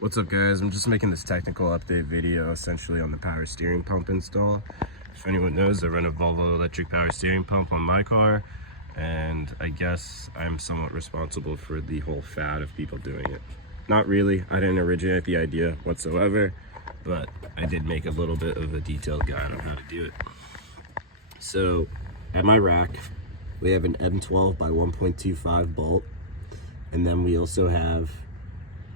What's up guys, I'm just making this technical update video essentially on the power steering pump install. If anyone knows, I run a Volvo electric power steering pump on my car, and I guess I'm somewhat responsible for the whole fad of people doing it. Not really, I didn't originate the idea whatsoever, but I did make a little bit of a detailed guide on how to do it. So at my rack, we have an M12 by 1.25 bolt, and then we also have,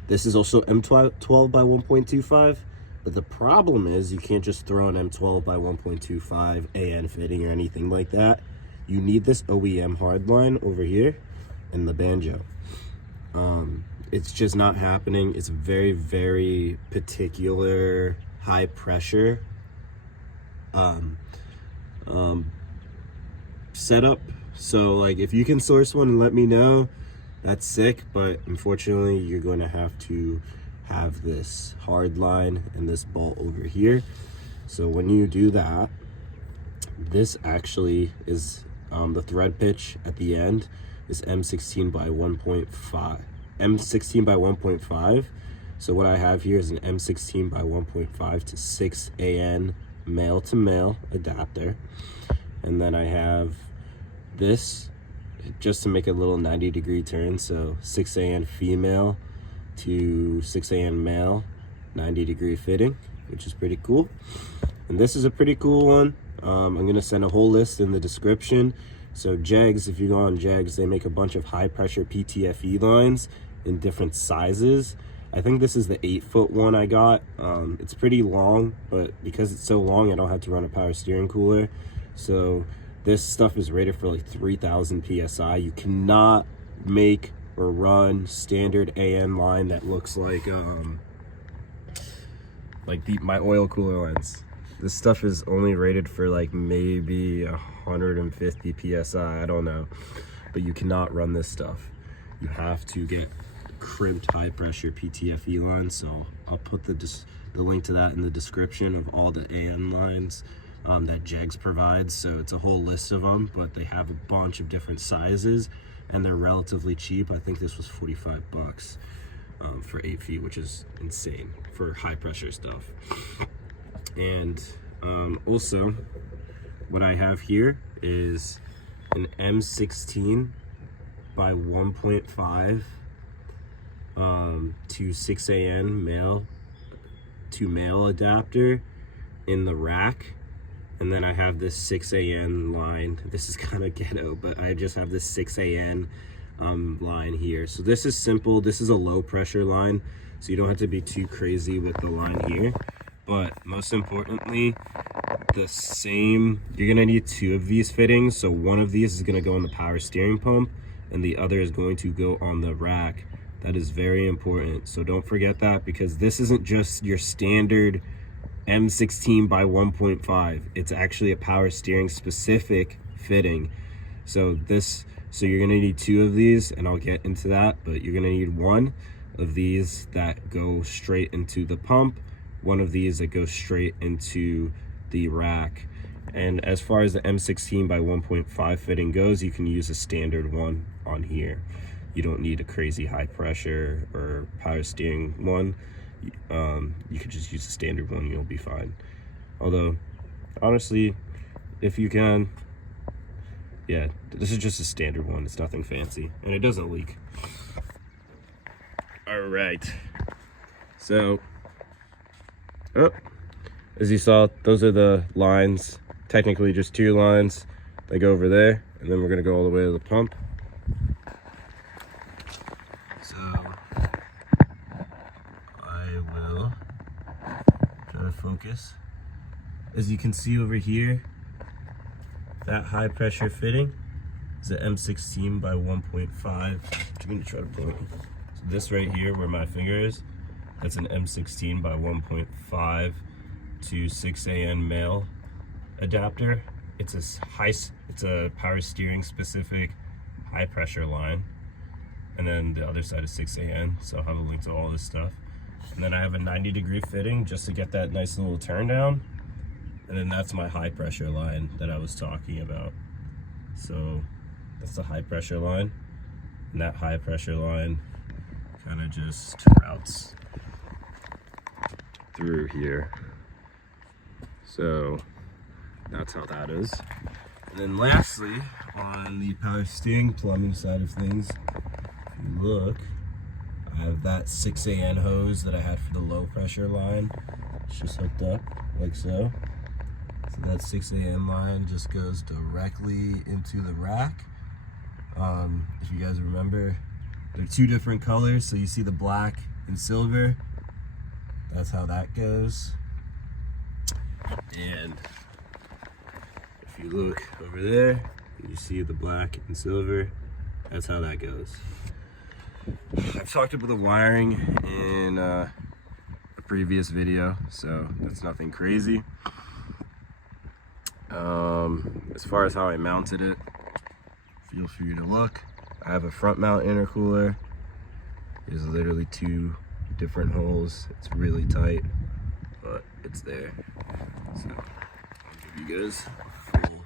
this is also M12 by 1.25, but the problem is you can't just throw an M12 by 1.25 AN fitting or anything like that. You need this OEM hardline over here in the banjo. It's just not happening. It's very, very particular high pressure setup. So like if you can source one, let me know. That's sick, but unfortunately you're going to have this hard line and this bolt over here. So when you do that, this actually is the thread pitch at the end is M16 by 1.5. So what I have here is an M16 by 1.5 to 6 AN male to male adapter, and then I have this just to make a little 90-degree turn, so 6 AN female to 6 AN male 90-degree fitting, which is pretty cool. And this is a pretty cool one. I'm gonna send a whole list in the description. So Jegs, if you go on Jegs, they make a bunch of high pressure PTFE lines in different sizes. I think this is the 8-foot one I got. It's pretty long, but because it's so long, I don't have to run a power steering cooler. So this stuff is rated for like 3,000 PSI. You cannot make or run standard AN line that looks like my oil cooler lines. This stuff is only rated for like maybe 150 PSI, I don't know. But you cannot run this stuff. You have to get crimped high pressure PTFE lines. So I'll put the link to that in the description of all the AN lines that Jegs provides. So it's a whole list of them, but they have a bunch of different sizes and they're relatively cheap. I think this was 45 bucks for 8 feet, which is insane for high pressure stuff. And also what I have here is an M16 by 1.5 to 6 AN male to male adapter in the rack. And then I have this 6 AN line. This is kind of ghetto, but I just have this 6 AN line here. So this is simple. This is a low pressure line, so you don't have to be too crazy with the line here. But most importantly, you're gonna need 2 of these fittings. So one of these is gonna go on the power steering pump and the other is going to go on the rack. That is very important. So don't forget that, because this isn't just your standard M16 by 1.5. It's actually a power steering specific fitting. So you're gonna need 2 of these, and I'll get into that, but you're gonna need 1 of these that go straight into the pump, 1 of these that goes straight into the rack. And as far as the M16 by 1.5 fitting goes, you can use a standard one on here. You don't need a crazy high pressure or power steering one. You could just use a standard one, you'll be fine. Although honestly, if you can, yeah, this is just a standard one. It's nothing fancy and it doesn't leak. All right, so as you saw, those are the lines, technically just 2 lines. They go over there, and then we're gonna go all the way to the pump. So I will try to focus. As you can see over here, that high pressure fitting is an M16 by 1.5. I'm gonna try to point. So this right here where my finger is, that's an M16 by 1.5 to 6 AN male adapter. It's a power steering specific high pressure line. And then the other side is 6 AN, so I'll have a link to all this stuff. And then I have a 90-degree fitting just to get that nice little turn down. And then that's my high pressure line that I was talking about. So that's the high pressure line. And that high pressure line kind of just routes through here. So that's how that is. And then lastly, on the power steering plumbing side of things, if you look, I have that 6AN hose that I had for the low pressure line. It's just hooked up like so. So that 6AN line just goes directly into the rack. If you guys remember, they're two different colors. So you see the black and silver. That's how that goes. And if you look over there, you see the black and silver. That's how that goes. I've talked about the wiring in a previous video, so that's nothing crazy. As far as how I mounted it, feel free to look. I have a front mount intercooler. There's literally two different holes. It's really tight, but it's there. So I'll give you guys a full.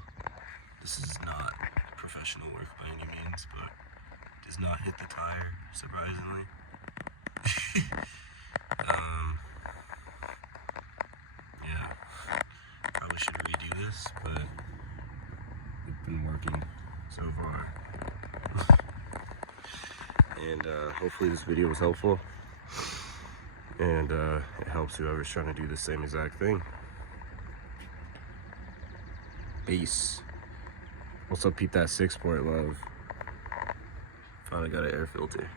This is not professional work by any means, but it does not hit the tire, surprisingly. Yeah, probably should redo this, but it's been working so far. And hopefully this video was helpful, and it helps whoever's trying to do the same exact thing. Peace. What's up, peep that 6-port love. Finally got an air filter.